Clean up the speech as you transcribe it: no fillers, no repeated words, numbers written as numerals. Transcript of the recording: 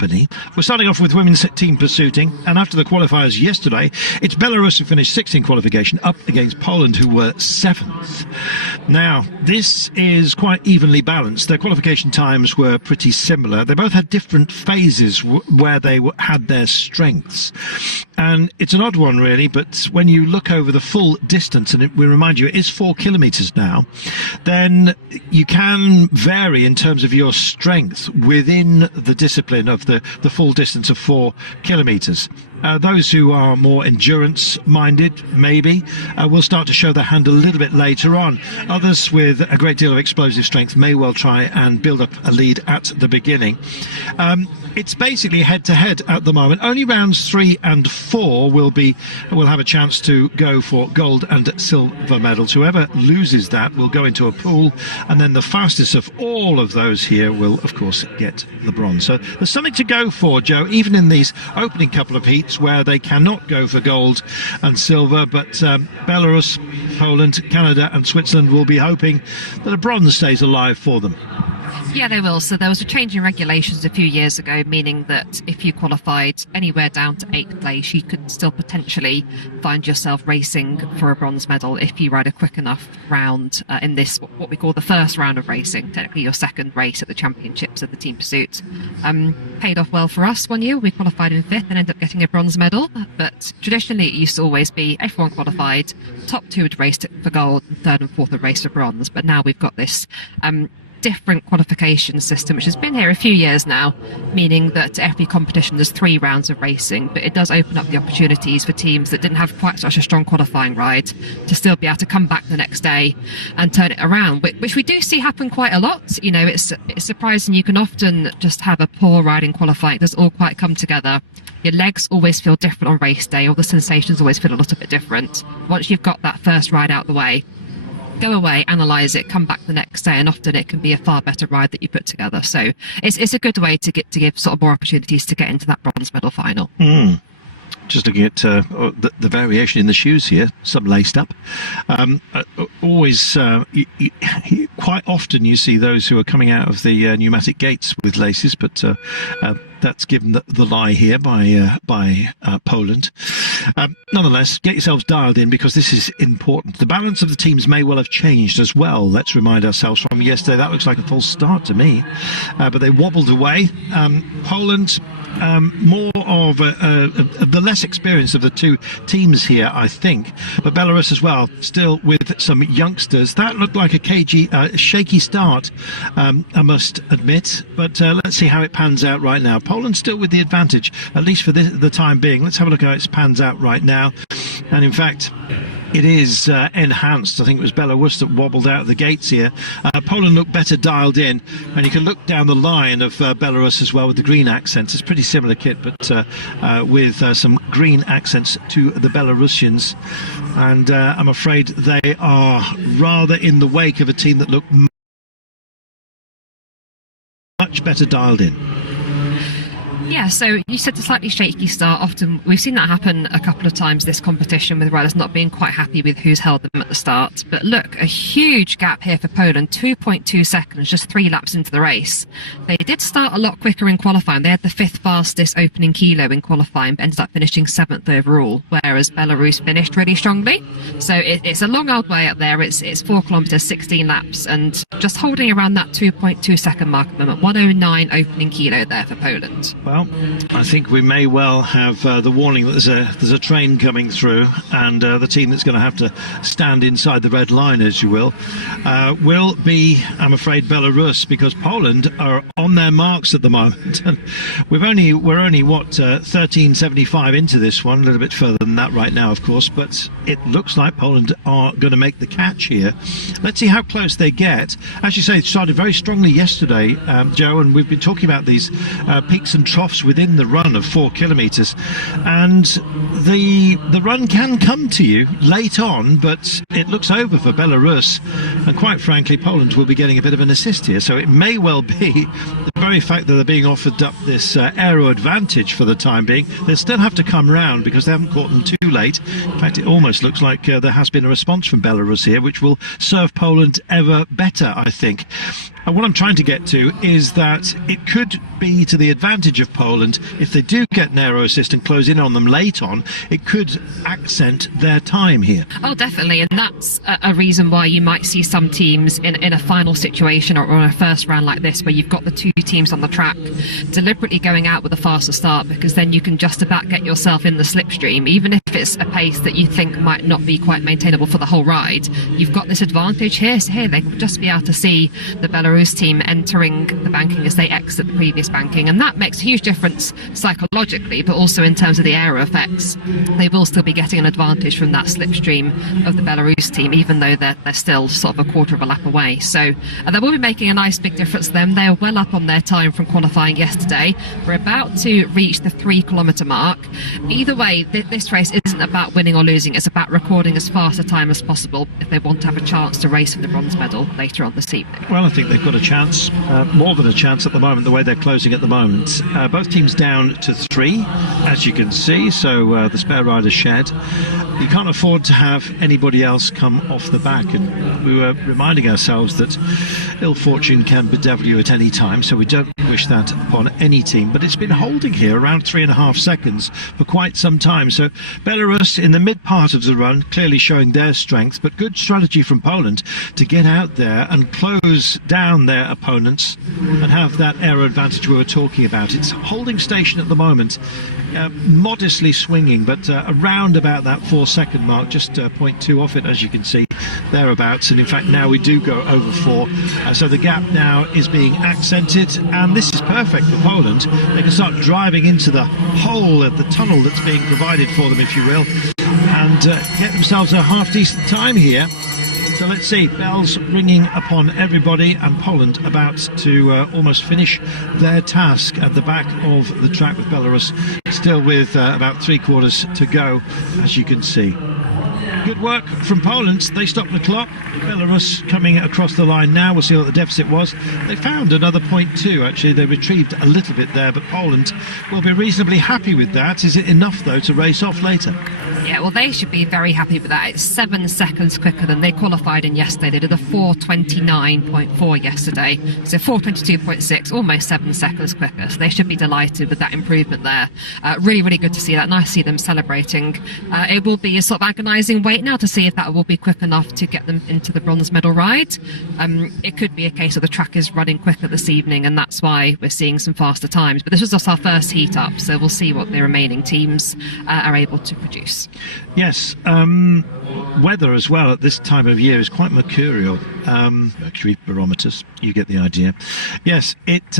We're starting off with women's team pursuiting, and after the qualifiers yesterday, it's Belarus who finished 6th in qualification, up against Poland, who were 7th. Now, this is quite evenly balanced. Their qualification times were pretty similar. They both had different phases where they had their strengths. And it's an odd one, really, but when you look over the full distance, and we remind you it is 4 kilometres now, then you can vary in terms of your strength within the discipline of the full distance of 4 kilometres. Those who are more endurance-minded, maybe, will start to show their hand a little bit later on. Others with a great deal of explosive strength may well try and build up a lead at the beginning. It's basically head-to-head at the moment. Only rounds 3 and 4 will have a chance to go for gold and silver medals. Whoever loses that will go into a pool, and then the fastest of all of those here will, of course, get the bronze. So there's something to go for, Joe, even in these opening couple of heats where they cannot go for gold and silver. But Belarus, Poland, Canada and Switzerland will be hoping that a bronze stays alive for them. Yeah, they will. So there was a change in regulations a few years ago, meaning that if you qualified anywhere down to 8th place, you could still potentially find yourself racing for a bronze medal if you ride a quick enough round in this, what we call the first round of racing, technically your second race at the championships of the team pursuit. Paid off well for us one year. We qualified in 5th and ended up getting a bronze medal. But traditionally, it used to always be everyone qualified, top 2 would race for gold, and 3rd and 4th would race for bronze. But now we've got this different qualification system, which has been here a few years now, meaning that every competition there's 3 rounds of racing, but it does open up the opportunities for teams that didn't have quite such a strong qualifying ride to still be able to come back the next day and turn it around, which we do see happen quite a lot. You know, it's surprising. You can often just have a poor ride in qualifying. It doesn't all quite come together. Your legs always feel different on race day, or the sensations always feel a little bit different. Once you've got that first ride out the way, go away, analyse it, come back the next day, and often it can be a far better ride that you put together. So it's a good way to give sort of more opportunities to get into that bronze medal final. Just looking at the variation in the shoes here, some laced up. Quite often you see those who are coming out of the pneumatic gates with laces, but that's given the lie here by Poland. Nonetheless, get yourselves dialed in because this is important. The balance of the teams may well have changed as well. Let's remind ourselves from yesterday, that looks like a false start to me. But they wobbled away. Poland, more of the less experience of the 2 teams here, I think. But Belarus as well, still with some youngsters. That looked like a shaky start, I must admit. But let's see how it pans out right now. Poland still with the advantage, at least for the time being. Let's have a look at how it pans out right now. And in fact, it is enhanced. I think it was Belarus that wobbled out of the gates here. Poland looked better dialed in, and you can look down the line of Belarus as well with the green accents. It's pretty similar kit, but with some green accents to the Belarusians. And I'm afraid they are rather in the wake of a team that looked much better dialed in. Yeah, so you said a slightly shaky start. Often we've seen that happen a couple of times this competition, with riders not being quite happy with who's held them at the start. But look, a huge gap here for Poland, 2.2 seconds, just 3 laps into the race. They did start a lot quicker in qualifying. They had the 5th fastest opening kilo in qualifying, but ended up finishing 7th overall, whereas Belarus finished really strongly. So it's a long old way up there. It's 4 kilometres, 16 laps, and just holding around that 2.2 second mark at the moment. 109 opening kilo there for Poland. Well, I think we may well have the warning that there's a train coming through, and the team that's going to have to stand inside the red line, as you will be, I'm afraid, Belarus, because Poland are on their marks at the moment. And we're only 13.75 into this one, a little bit further than that right now, of course, but it looks like Poland are going to make the catch here. Let's see how close they get. As you say, it started very strongly yesterday, Joe, and we've been talking about these peaks and troughs within the run of 4 kilometres, and the run can come to you late on, but it looks over for Belarus, and quite frankly Poland will be getting a bit of an assist here, so it may well be that very fact that they're being offered up this aero advantage for the time being, they still have to come round because they haven't caught them too late. In fact, it almost looks like there has been a response from Belarus here, which will serve Poland ever better, I think. And what I'm trying to get to is that it could be to the advantage of Poland if they do get an aero assist and close in on them late on. It could accent their time here. Oh, definitely, and that's a reason why you might see some teams in a final situation or in a first round like this, where you've got the two teams on the track deliberately going out with a faster start, because then you can just about get yourself in the slipstream, even if it's a pace that you think might not be quite maintainable for the whole ride. You've got this advantage here, so here they can just be able to see the Belarus team entering the banking as they exit the previous banking, and that makes a huge difference psychologically, but also in terms of the aero effects. They will still be getting an advantage from that slipstream of the Belarus team, even though they're still sort of a quarter of a lap away. So that will be making a nice big difference to them. They are well up on their time from qualifying yesterday. We're about to reach the 3-kilometre mark. Either way, this race isn't about winning or losing. It's about recording as fast a time as possible if they want to have a chance to race for the bronze medal later on this evening. Well, I think they've got a chance, more than a chance at the moment, the way they're closing at the moment. Both teams down to 3, as you can see, so the spare rider shed. You can't afford to have anybody else come off the back, and we were reminding ourselves that ill fortune can bedevil you at any time, so we don't wish that upon any team. But it's been holding here around 3.5 seconds for quite some time, so Belarus in the mid part of the run clearly showing their strength, but good strategy from Poland to get out there and close down their opponents and have that aero advantage we were talking about. It's holding station at the moment, modestly swinging, but around about that 4-second mark, just 0.2 off it, as you can see, thereabouts. And in fact now we do go over 4, so the gap now is being accented, and this is perfect for Poland. They can start driving into the hole at the tunnel that's being provided for them, if you will, and get themselves a half decent time here. So let's see, bells ringing upon everybody, and Poland about to almost finish their task at the back of the track, with Belarus still with about 3/4 to go, as you can see. Good work from Poland. They stopped the clock. Belarus coming across the line now. We'll see what the deficit was. They found another 0.2, actually. They retrieved a little bit there, but Poland will be reasonably happy with that. Is it enough, though, to race off later? Yeah, well, they should be very happy with that. It's 7 seconds quicker than they qualified in yesterday. They did a 4:29.4 yesterday, so 4:22.6, almost 7 seconds quicker. So they should be delighted with that improvement there. Really, really good to see that. Nice to see them celebrating. It will be a sort of agonising wait now to see if that will be quick enough to get them into the bronze medal ride. It could be a case of the track is running quicker this evening, and that's why we're seeing some faster times. But this was just our first heat up, so we'll see what the remaining teams are able to produce. Yes, weather as well at this time of year is quite mercurial. Mercury barometers, you get the idea. Yes, it